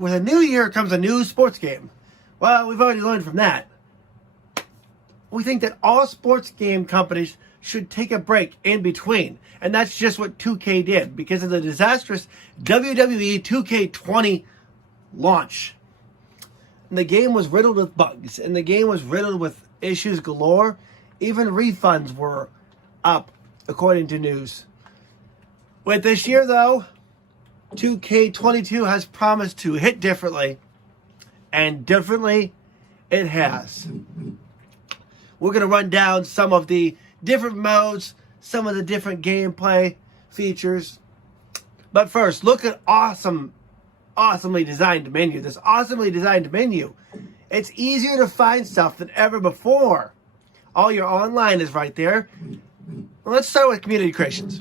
with a new year comes a new sports game. Well, we've already learned from that. We think that all sports game companies should take a break in between. And that's just what 2K did because of the disastrous WWE 2K20 launch. And the game was riddled with bugs. And the game was riddled with issues galore. Even refunds were up, according to news. With this year, though, 2K22 has promised to hit differently. And differently, it has. We're going to run down some of the different modes, some of the different gameplay features. But first, look at awesomely designed menu. This awesomely designed menu. It's easier to find stuff than ever before. All your online is right there. Well, let's start with community creations.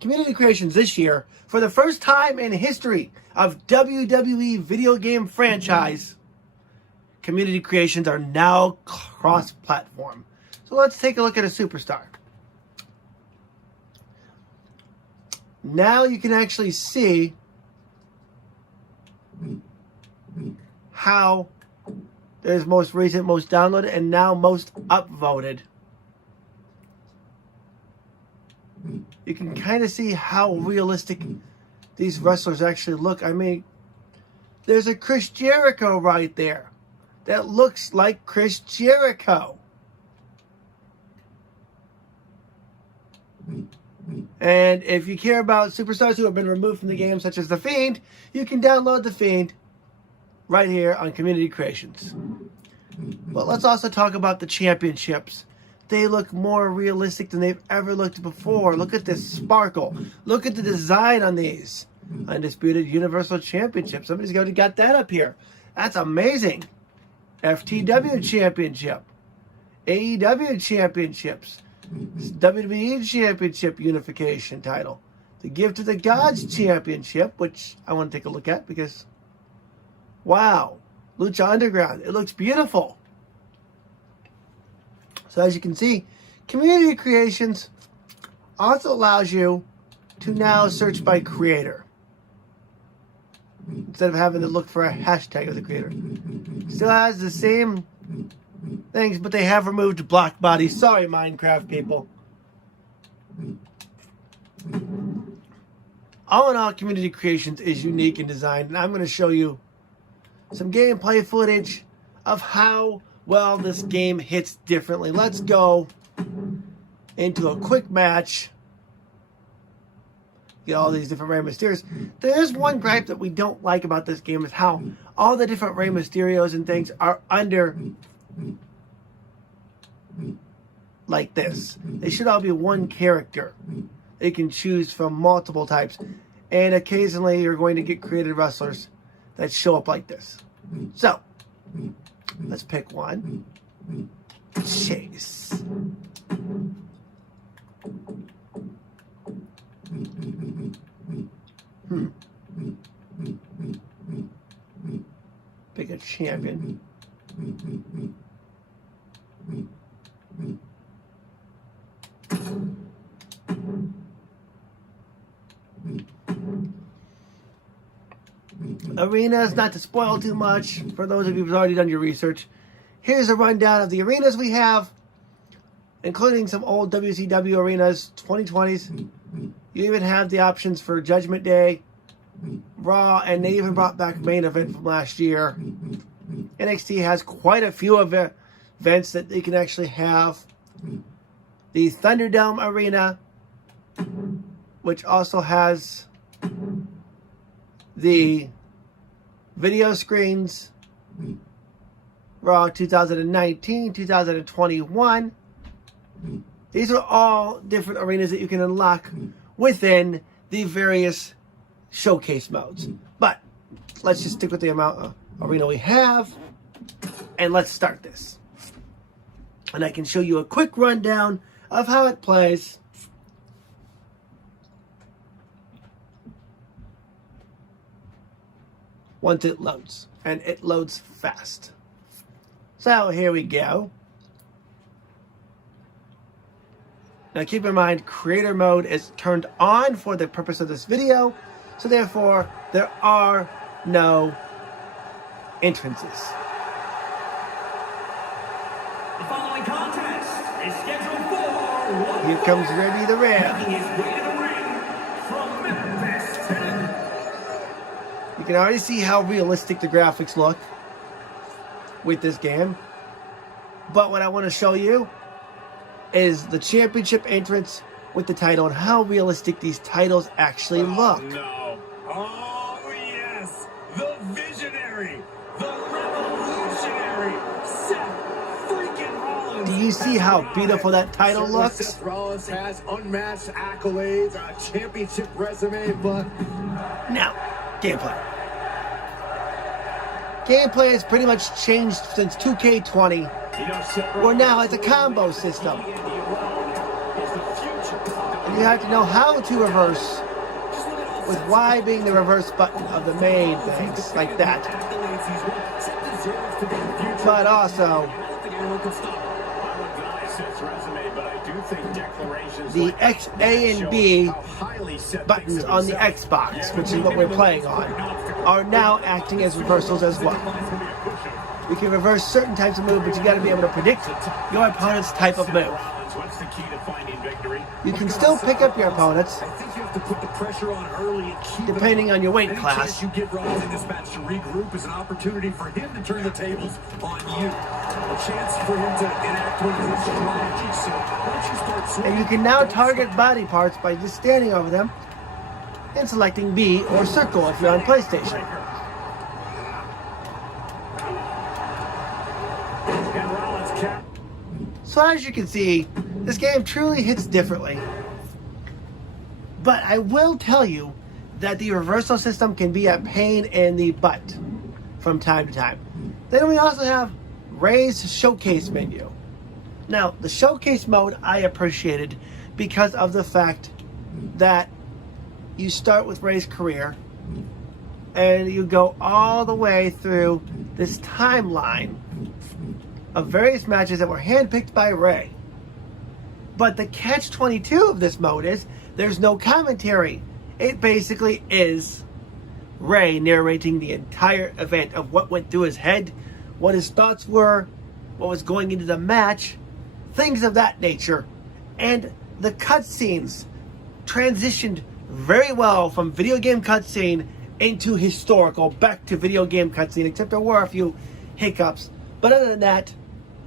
Community creations this year, for the first time in history of WWE video game franchise, community creations are now cross-platform. So let's take a look at a superstar. Now you can actually see how there's most recent, most downloaded, and now most upvoted. You can kind of see how realistic these wrestlers actually look. I mean, there's a Chris Jericho right there that looks like Chris Jericho. And if you care about superstars who have been removed from the game, such as The Fiend, you can download The Fiend right here on Community Creations. But let's also talk about the championships. They look more realistic than they've ever looked before. Look at this sparkle. Look at the design on these. Undisputed Universal Championship. Somebody's already got that up here. That's amazing. FTW Championship. AEW Championships. WWE Championship Unification title. The Gift to the Gods Championship, which I want to take a look at because, wow. Lucha Underground. It looks beautiful. So as you can see, Community Creations also allows you to now search by creator, instead of having to look for a hashtag of the creator. Still has the same things, but they have removed block bodies. Sorry, Minecraft people. All in all, Community Creations is unique in design, and I'm going to show you some gameplay footage of how well this game hits differently. Let's go into a quick match. Get all these different Rey Mysterios. There's one gripe that we don't like about this game is how all the different Rey Mysterios and things are under like this. They should all be one character. They can choose from multiple types. And occasionally you're going to get created wrestlers that show up like this. So, let's pick one. Chase. Pick a champion. Arenas, not to spoil too much, for those of you who've already done your research, here's a rundown of the arenas we have, including some old WCW arenas, 2020s. You even have the options for Judgment Day, Raw, and they even brought back Main Event from last year. NXT has quite a few events that they can actually have. The Thunderdome Arena, which also has the video screens, Raw 2019, 2021. These are all different arenas that you can unlock within the various showcase modes. But let's just stick with the amount of arena we have, and let's start this. And I can show you a quick rundown of how it plays. Once it loads, and it loads fast. So here we go. Now keep in mind, creator mode is turned on for the purpose of this video, so therefore there are no entrances. The following contest is scheduled for Here comes Ready the Ram. making his way to the ring from Memphis, Tennessee. You can already see how realistic the graphics look with this game. But what I want to show you is the championship entrance with the title and how realistic these titles actually look. No. Oh, yes. The visionary, the revolutionary, Seth freaking Rollins. Do you see how beautiful that title Certainly looks? Seth Rollins has unmatched accolades, a championship resume, but Now, gameplay. Gameplay has pretty much changed since 2K20. Where now it's a combo system. And you have to know how to reverse, with Y being the reverse button of the main things, like that. But also, the X, A, and B buttons on the Xbox, which is what we're playing on, are now acting as reversals as well. You can reverse certain types of moves, but you got to be able to predict your opponent's type of move. You can still pick up your opponents, I think you have to put the pressure on early and keep depending on your weight Any class. chance you give Rollins in this match to regroup is an opportunity for him to turn the tables on you. A chance for him to enact one of his strategies. So once you start swinging, And you can now target body parts by just standing over them and selecting B or circle if you're on PlayStation. So as you can see, this game truly hits differently. But I will tell you that the reversal system can be a pain in the butt from time to time. Then we also have Ray's Showcase menu. Now, the Showcase mode I appreciated because of the fact that you start with Ray's career and you go all the way through this timeline of various matches that were handpicked by Ray. But the catch-22 of this mode is there's no commentary. It basically is Ray narrating the entire event of what went through his head, what his thoughts were, what was going into the match, things of that nature. And the cutscenes transitioned very well from video game cutscene into historical, back to video game cutscene, except there were a few hiccups. But other than that,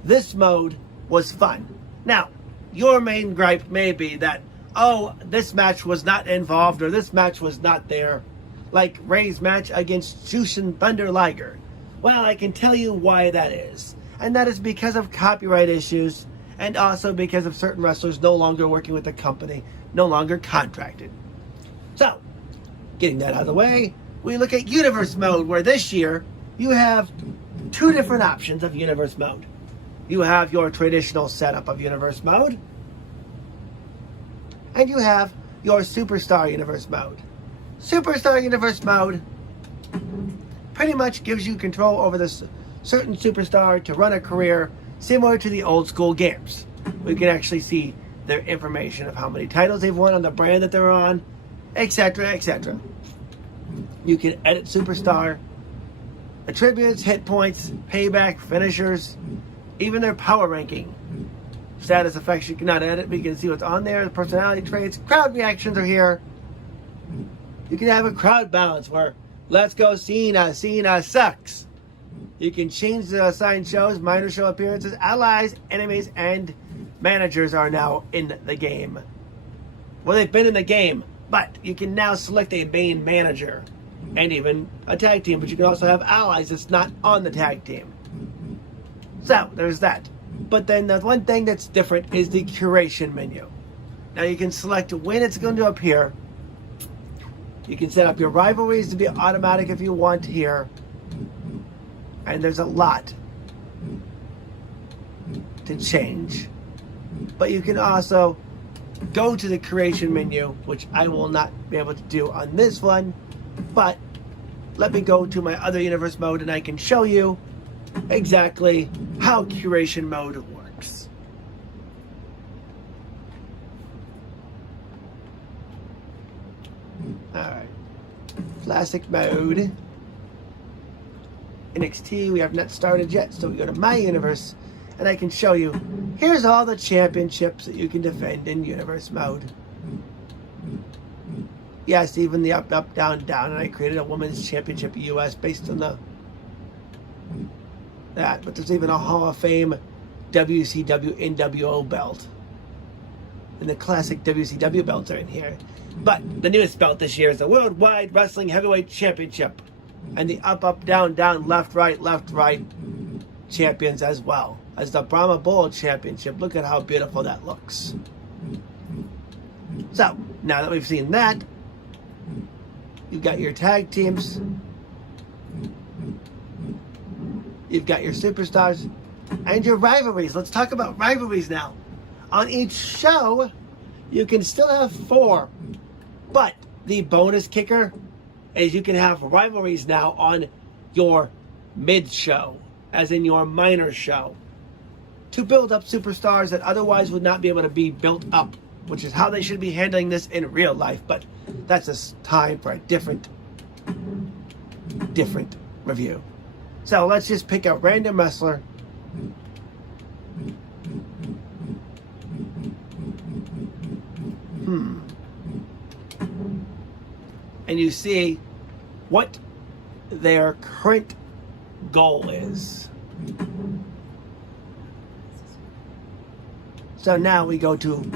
this mode was fun. Now, your main gripe may be that, oh, this match was not involved or this match was not there, like Ray's match against Jushin Thunder Liger. Well, I can tell you why that is. And that is because of copyright issues and also because of certain wrestlers no longer working with the company, no longer contracted. So, getting that out of the way, we look at Universe Mode, where this year you have two different options of Universe Mode. You have your traditional setup of Universe Mode, and you have your Superstar Universe Mode. Superstar Universe Mode pretty much gives you control over this certain superstar to run a career similar to the old school games. We can actually see their information of how many titles they've won on the brand that they're on, etc., etc. You can edit superstar attributes, hit points, payback, finishers, even their power ranking. Status effects you cannot edit, but you can see what's on there. The personality traits, crowd reactions are here. You can have a crowd balance where let's go Cena, Cena sucks. You can change the assigned shows, minor show appearances, allies, enemies, and managers are now in the game. Well, they've been in the game, but you can now select a main manager and even a tag team, but you can also have allies that's not on the tag team. So, there's that. But then the one thing that's different is the curation menu. Now you can select when it's going to appear. You can set up your rivalries to be automatic if you want here. And there's a lot to change. But you can also go to the curation menu, which I will not be able to do on this one. But let me go to my other universe mode and I can show you exactly how curation mode works. Alright. Classic mode. NXT. We have not started yet, so we go to my universe, and I can show you, here's all the championships that you can defend in universe mode. Yes, even the up, up, down, down, and I created a women's championship US based on that, but there's even a Hall of Fame WCW NWO belt. And the classic WCW belts are in here. But the newest belt this year is the Worldwide Wrestling Heavyweight Championship. And the up, up, down, down, left, right champions as well as the Brahma Bull Championship. Look at how beautiful that looks. So, now that we've seen that, you've got your tag teams. You've got your superstars and your rivalries. Let's talk about rivalries now. On each show, you can still have 4. But the bonus kicker is you can have rivalries now on your mid-show, as in your minor show, to build up superstars that otherwise would not be able to be built up, which is how they should be handling this in real life. But that's a time for a different review. So let's just pick a random wrestler. And you see what their current goal is. So now we go to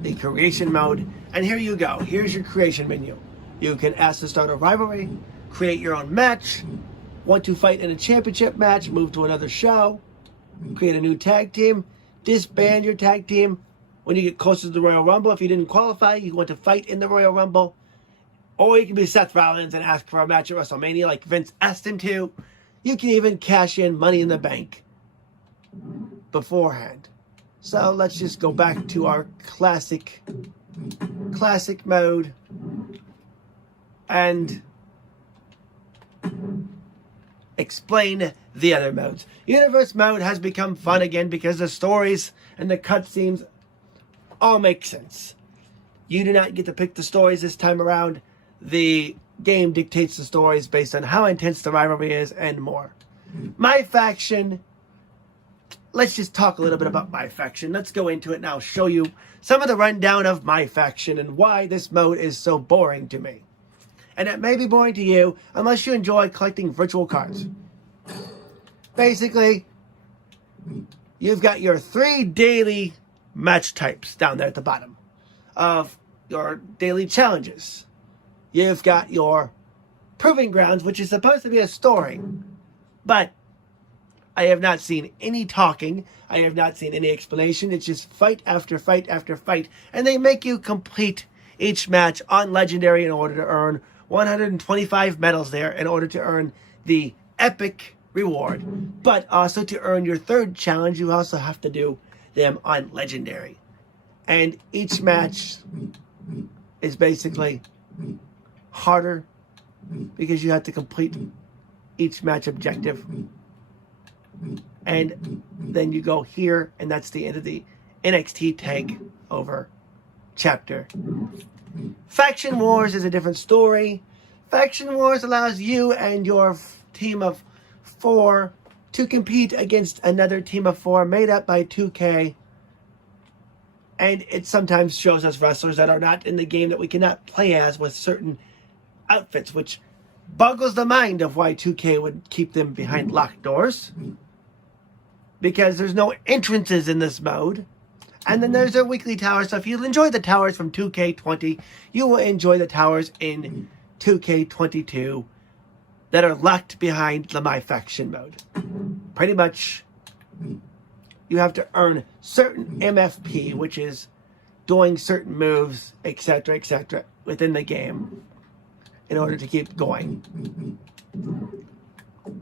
the creation mode, and here you go. Here's your creation menu. You can ask to start a rivalry, create your own match, want to fight in a championship match, move to another show, create a new tag team, disband your tag team when you get closer to the Royal Rumble. If you didn't qualify, you want to fight in the Royal Rumble. Or you can be Seth Rollins and ask for a match at WrestleMania like Vince asked him to. You can even cash in Money in the Bank beforehand. So let's just go back to our classic mode and explain the other modes. Universe mode has become fun again because the stories and the cutscenes all make sense. You do not get to pick the stories this time around. The game dictates the stories based on how intense the rivalry is and more. My faction, let's just talk a little bit about my faction. Let's go into it and I'll show you some of the rundown of my faction and why this mode is so boring to me. And it may be boring to you unless you enjoy collecting virtual cards. Basically, you've got your 3 daily match types down there at the bottom of your daily challenges. You've got your Proving Grounds, which is supposed to be a story, but I have not seen any talking. I have not seen any explanation. It's just fight after fight after fight, and they make you complete each match on Legendary in order to earn 125 medals there in order to earn the epic reward. But also to earn your 3rd challenge, you also have to do them on Legendary. And each match is basically harder because you have to complete each match objective. And then you go here, and that's the end of the NXT Takeover chapter. Faction Wars is a different story. Faction Wars allows you and your team of 4 to compete against another team of 4 made up by 2K. And it sometimes shows us wrestlers that are not in the game that we cannot play as with certain outfits, which boggles the mind of why 2K would keep them behind locked doors. Because there's no entrances in this mode. And then there's a weekly tower. So if you enjoy the towers from 2K20, you will enjoy the towers in 2K22 that are locked behind the My Faction mode. Pretty much, you have to earn certain MFP, which is doing certain moves, etc., within the game in order to keep going.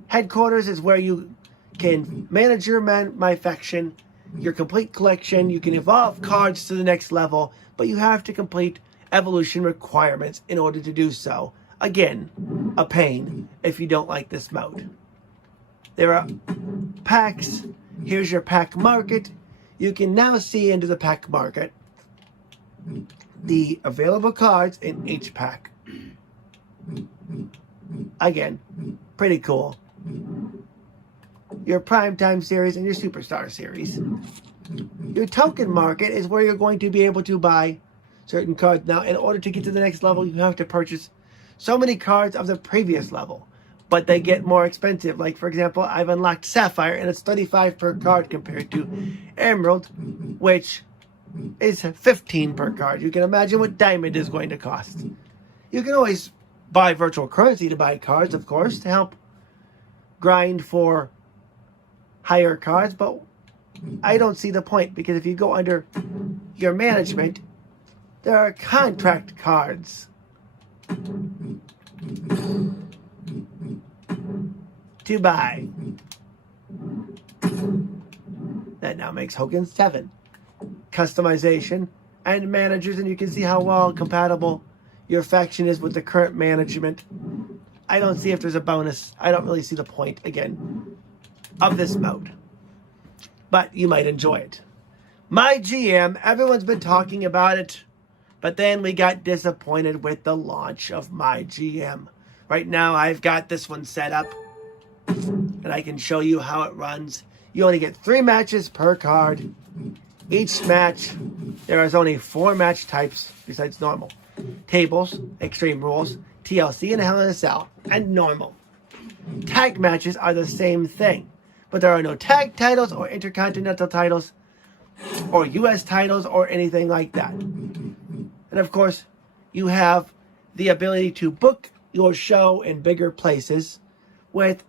Headquarters is where you can manage your My Faction, your complete collection. You can evolve cards to the next level, but you have to complete evolution requirements in order to do so. Again, a pain if you don't like this mode. There are packs. Here's your pack market. You can now see into the pack market the available cards in each pack. Again, Pretty cool. Your Primetime Series and your Superstar Series. Your token market is where you're going to be able to buy certain cards. Now, in order to get to the next level, you have to purchase so many cards of the previous level. But they get more expensive. Like, for example, I've unlocked Sapphire, and it's 35 per card compared to Emerald, which is 15 per card. You can imagine what Diamond is going to cost. You can always buy virtual currency to buy cards, of course, to help grind for higher cards, but I don't see the point, because if you go under your management, there are contract cards to buy. That now makes Hogan 7. Customization and managers, and you can see how well compatible your faction is with the current management. I don't see if there's a bonus. I don't really see the point, again, of this mode. But you might enjoy it. My GM, everyone's been talking about it, but then we got disappointed with the launch of My GM. Right now, I've got this one set up, and I can show you how it runs. You only get 3 matches per card. Each match, there is only 4 match types besides normal. Tables, Extreme Rules, TLC, and Hell in a Cell, and normal. Tag matches are the same thing, but there are no tag titles or intercontinental titles or US titles or anything like that. And of course, you have the ability to book your show in bigger places with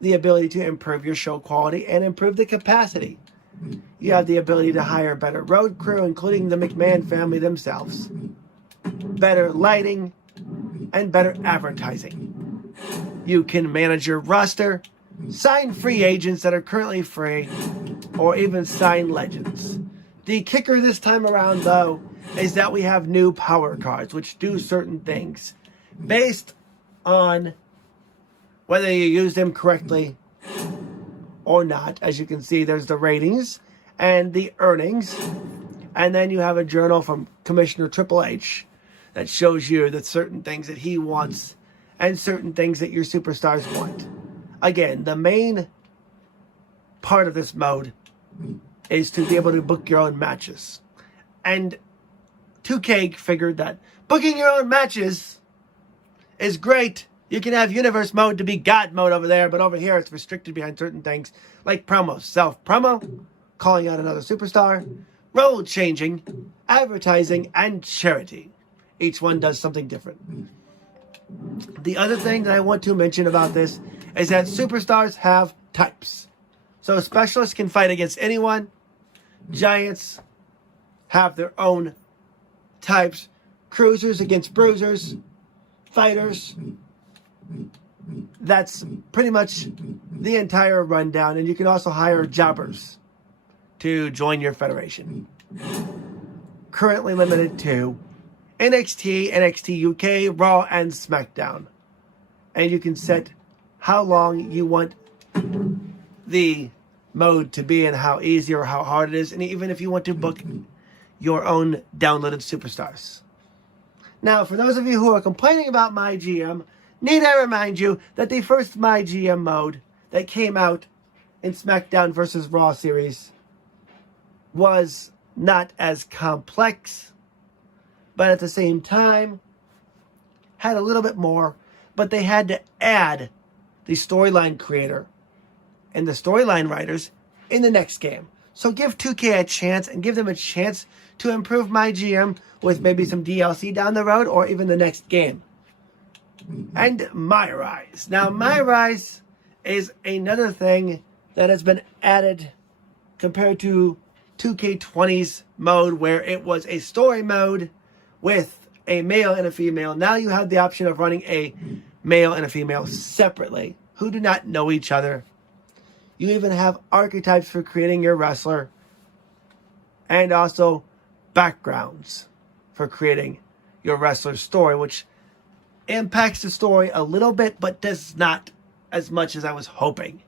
the ability to improve your show quality and improve the capacity. You have the ability to hire a better road crew, including the McMahon family themselves, better lighting, and better advertising. You can manage your roster, sign free agents that are currently free, or even sign legends. The kicker this time around, though, is that we have new power cards, which do certain things based on whether you use them correctly or not. As you can see, there's the ratings and the earnings, and then you have a journal from Commissioner Triple H that shows you that certain things that he wants and certain things that your superstars want. Again, the main part of this mode is to be able to book your own matches. And 2K figured that booking your own matches is great. You can have universe mode to be God mode over there, but over here it's restricted behind certain things like promos, self-promo, calling out another superstar, role changing, advertising, and charity. Each one does something different. The other thing that I want to mention about this is that superstars have types. So specialists can fight against anyone. Giants have their own types. Cruisers against bruisers. Fighters. That's pretty much the entire rundown. And you can also hire jobbers to join your federation. Currently limited to NXT, NXT UK, Raw, and SmackDown. And you can set how long you want the mode to be and how easy or how hard it is. And even if you want to book your own downloaded superstars. Now, for those of you who are complaining about My GM, need I remind you that the first My GM mode that came out in SmackDown vs. Raw series was not as complex, but at the same time had a little bit more, but they had to add the storyline creator and the storyline writers in the next game. So give 2K a chance and give them a chance to improve My GM with maybe some DLC down the road or even the next game. And My Rise. Now, My Rise is another thing that has been added compared to 2K20's mode, where it was a story mode with a male and a female. Now you have the option of running a male and a female separately who do not know each other. You even have archetypes for creating your wrestler and also backgrounds for creating your wrestler's story, which impacts the story a little bit, but does not as much as I was hoping.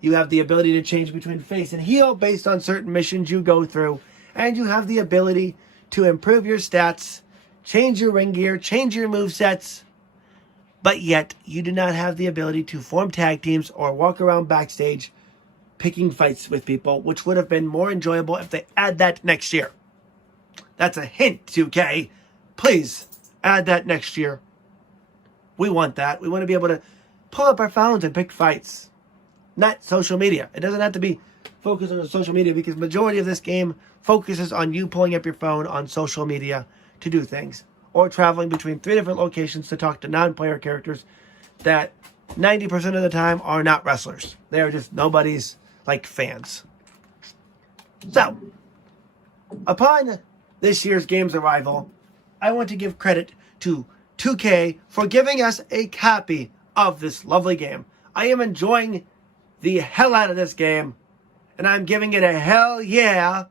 You have the ability to change between face and heel based on certain missions you go through, and you have the ability to improve your stats, change your ring gear, change your movesets, but yet you do not have the ability to form tag teams or walk around backstage picking fights with people, which would have been more enjoyable if they add that next year. That's a hint, 2K. Please add that next year. We want that. We want to be able to pull up our phones and pick fights. Not social media. It doesn't have to be focused on social media, because the majority of this game focuses on you pulling up your phone on social media to do things, or traveling between 3 different locations to talk to non-player characters that 90% of the time are not wrestlers. They are just nobodies, like fans. So, upon this year's game's arrival, I want to give credit to 2K for giving us a copy of this lovely game. I am enjoying the hell out of this game, and I'm giving it a hell yeah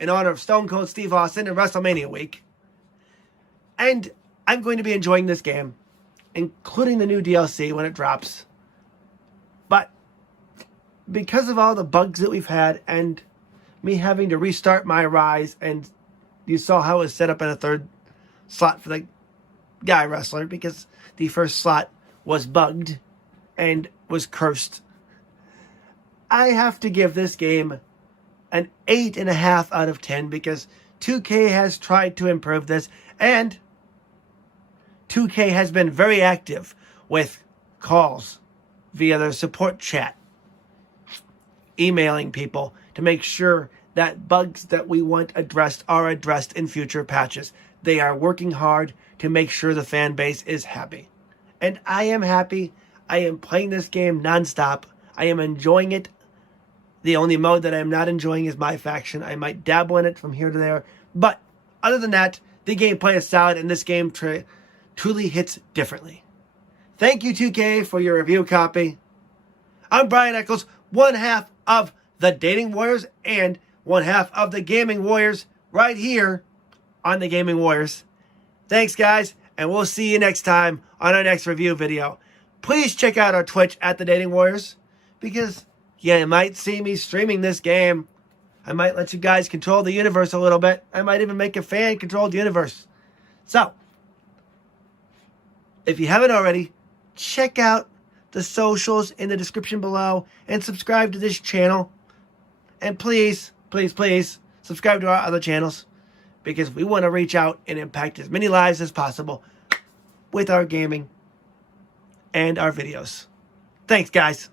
in honor of Stone Cold Steve Austin and WrestleMania week. And I'm going to be enjoying this game, including the new DLC when it drops. But because of all the bugs that we've had and me having to restart my Rise, and you saw how it was set up in a third slot for the guy wrestler because the first slot was bugged and was cursed, I have to give this game an 8.5 out of 10 because 2K has tried to improve this, and 2K has been very active with calls via their support chat, emailing people to make sure that bugs that we want addressed are addressed in future patches. They are working hard to make sure the fan base is happy. And I am happy. I am playing this game nonstop. I am enjoying it. The only mode that I am not enjoying is my faction. I might dabble in it from here to there. But other than that, the gameplay is solid, and this game truly hits differently. Thank you, 2K, for your review copy. I'm Brian Eccles, one half of the Dating Warriors and one half of the Gaming Warriors, right here on the Gaming Warriors. Thanks, guys, and we'll see you next time on our next review video. Please check out our Twitch at the Dating Warriors, because you might see me streaming this game. I might let you guys control the universe a little bit. I might even make a fan-controlled universe. So, if you haven't already, check out the socials in the description below and subscribe to this channel. And please, please, please subscribe to our other channels, because we want to reach out and impact as many lives as possible with our gaming and our videos. Thanks, guys.